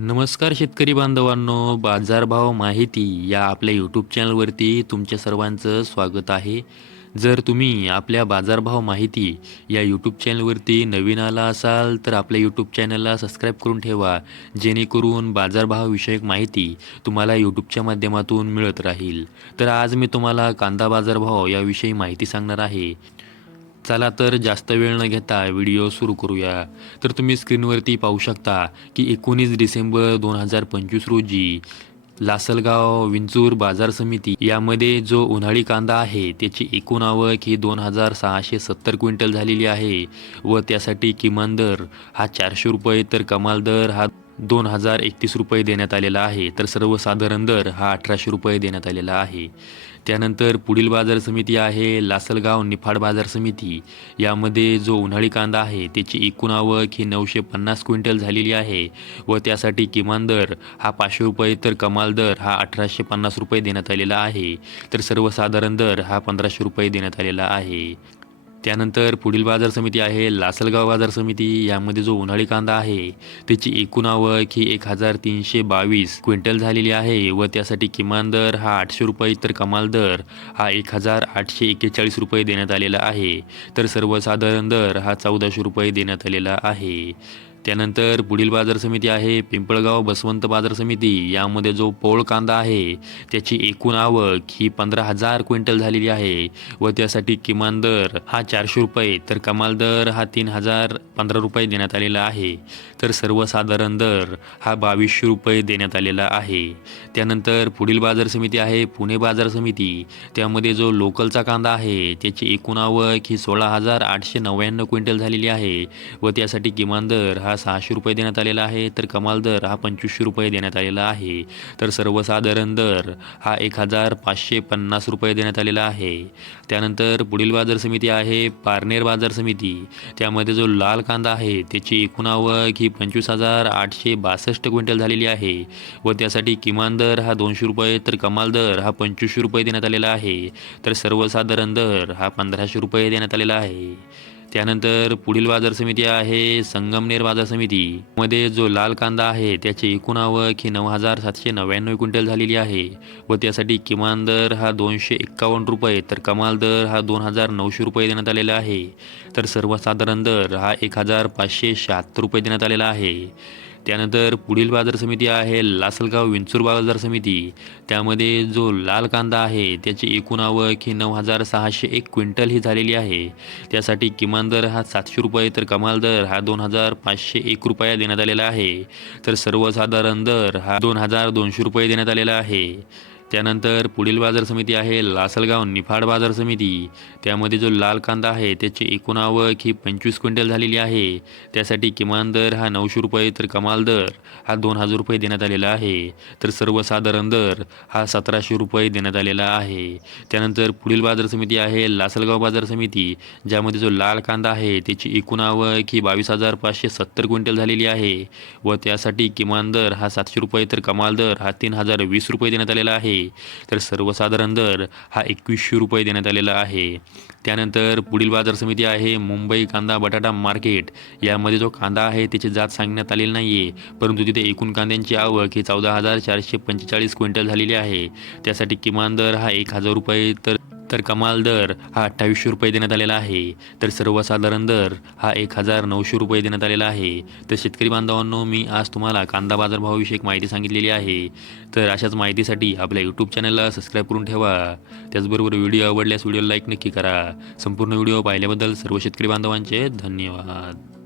नमस्कार शेतकरी बांधवांनो, बाजारभाव माहिती या आपल्या यूट्यूब चॅनलवरती तुमच्या सर्वांचं स्वागत आहे. जर तुम्ही आपल्या बाजारभाव माहिती या यूट्यूब चॅनलवरती नवीन आला असाल तर आपल्या यूट्यूब चॅनलला सबस्क्राईब करून ठेवा, जेणेकरून बाजारभावाविषयक माहिती तुम्हाला यूट्यूबच्या माध्यमातून मिळत राहील. तर आज मी तुम्हाला कांदा बाजारभाव याविषयी माहिती सांगणार आहे. चला तर जास्त वेळ न घेता व्हिडिओ सुरू करूया. तर तुम्ही स्क्रीनवरती पाहू शकता की 19 डिसेंबर 2025 रोजी लासलगाव विंचूर बाजार समिती यामध्ये जो उन्हाळी कांदा आहे त्याची एकूण आवक ही 2670 क्विंटल झालेली आहे व त्यासाठी किमान दर हा 400 रुपये तर कमाल दर हा 2031 रुपये देण्यात आलेला आहे. तर सर्वसाधारण दर हा 1800 रुपये देण्यात आलेला आहे. त्यानंतर पुढील बाजार समिती आहे लासलगाव निफाड बाजार समिती. यामध्ये जो उन्हाळी कांदा आहे त्याची एकूण आवक ही 950 क्विंटल झालेली आहे व त्यासाठी किमान दर हा 500 रुपये तर कमाल दर हा 1850 रुपये देण्यात आलेला आहे. तर सर्वसाधारण दर हा 1500 रुपये देण्यात आलेला आहे. त्यानंतर पुढील बाजार समिती आहे लासलगाव बाजार समिती. यामध्ये जो उन्हाळी कांदा आहे त्याची एकूण आवक ही 1322 क्विंटल झालेली आहे व त्यासाठी किमान दर हा 800 रुपये तर कमाल दर हा 1841 रुपये देण्यात आलेला आहे. तर सर्वसाधारण दर हा 1400 रुपये देण्यात आलेला आहे. त्यानंतर पुढील बाजार समिती आहे पिंपळगाव बसवंत बाजार समिती. यामध्ये जो पोळ कांदा आहे त्याची एकूण आवक ही 15,000 क्विंटल झालेली आहे व त्यासाठी किमान दर हा 400 रुपये तर कमाल दर हा 3015 रुपये देण्यात आलेला आहे. तर सर्वसाधारण दर हा 2200 रुपये देण्यात आलेला आहे. त्यानंतर पुढील बाजार समिती आहे पुणे बाजार समिती. त्यामध्ये जो लोकलचा कांदा आहे त्याची एकूण आवक ही 16,899 क्विंटल झालेली आहे व त्यासाठी किमान दर हा 600 रुपये देण्यात आलेला आहे तर कमाल दर हा 2500 रुपये देण्यात आलेला आहे. तर सर्वसाधारण दर हा 1550 रुपये देण्यात आलेला आहे. त्यानंतर पुढील बाजार समिती आहे पारनेर बाजार समिती. त्यामध्ये जो लाल कांदा आहे त्याची एकूण आवक ही 25,862 क्विंटल झालेली आहे व त्यासाठी किमान दर हा 200 रुपये तर कमाल दर हा 2500 रुपये देण्यात आलेला आहे. तर सर्वसाधारण दर हा 1500 रुपये देण्यात आलेला आहे. त्यानंतर पुढील बाजार समिती आहे संगमनेर बाजार समिती. मध्ये जो लाल कांदा आहे त्याची एकूण आवक ही 9,799 क्विंटल झालेली आहे व त्यासाठी किमान दर हा 251 रुपये तर कमाल दर हा 2,900 रुपये देण्यात आलेला आहे. तर सर्वसाधारण दर हा 1,576 रुपये देण्यात आलेला आहे. त्यानंतर पुढील बाजार समिती आहे लासलगाव विंचूर बाजार समिती. त्यामध्ये जो लाल कांदा आहे त्याची एकूण आवक ही 9,601 क्विंटल ही झालेली आहे. त्यासाठी किमान दर हा 700 रुपये तर कमाल दर हा 2,501 रुपया देण्यात आलेला आहे. तर सर्वसाधारण दर हा 2,200 रुपये देण्यात आलेला आहे. त्यानंतर पुढील बाजार समिती आहे लासलगाव निफाड बाजार समिती. त्यामध्ये जो लाल कांदा आहे त्याची एकूण आवक ही 25 क्विंटल झालेली आहे. त्यासाठी किमान दर हा 900 रुपये तर कमाल दर हा 2,000 रुपये देण्यात आलेला आहे. तर सर्वसाधारण दर हा 1,700 रुपये देण्यात आलेला आहे. त्यानंतर पुढील बाजार समिती आहे लासलगाव बाजार समिती. ज्यामध्ये जो लाल कांदा आहे त्याची एकूण आवक ही 22,570 क्विंटल झालेली आहे व त्यासाठी किमान दर हा 700 रुपये तर कमाल दर हा 3,020 रुपये देण्यात आलेला आहे. तर सर्वसाधारण दर हा 2100 रुपये देण्यात आलेला आहे. त्यानंतर पुढील बाजार समिती आहे मुंबई कांदा बटाटा मार्केट. यामध्ये जो कांदा आहे त्याची जात सांगण्यात आलेली नाही आहे, परंतु तिथे एकूण कांद्यांची आवक ही 14,445 क्विंटल झालेली आहे. त्यासाठी किमान दर हा 1,000 रुपये तर कमाल दर हा 2800 रुपये देण्यात आलेला आहे. तर सर्वसाधारण दर हा 1,900 रुपये देण्यात आलेला आहे. तर शेतकरी बांधवांनो, मी आज तुम्हाला कांदा बाजारभावाविषयक माहिती सांगितलेली आहे. तर अशाच माहितीसाठी आपल्या यूट्यूब चॅनलला सबस्क्राईब करून ठेवा. त्याचबरोबर व्हिडिओ आवडल्यास व्हिडिओला लाईक नक्की करा. संपूर्ण व्हिडिओ पाहिल्याबद्दल सर्व शेतकरी बांधवांचे धन्यवाद.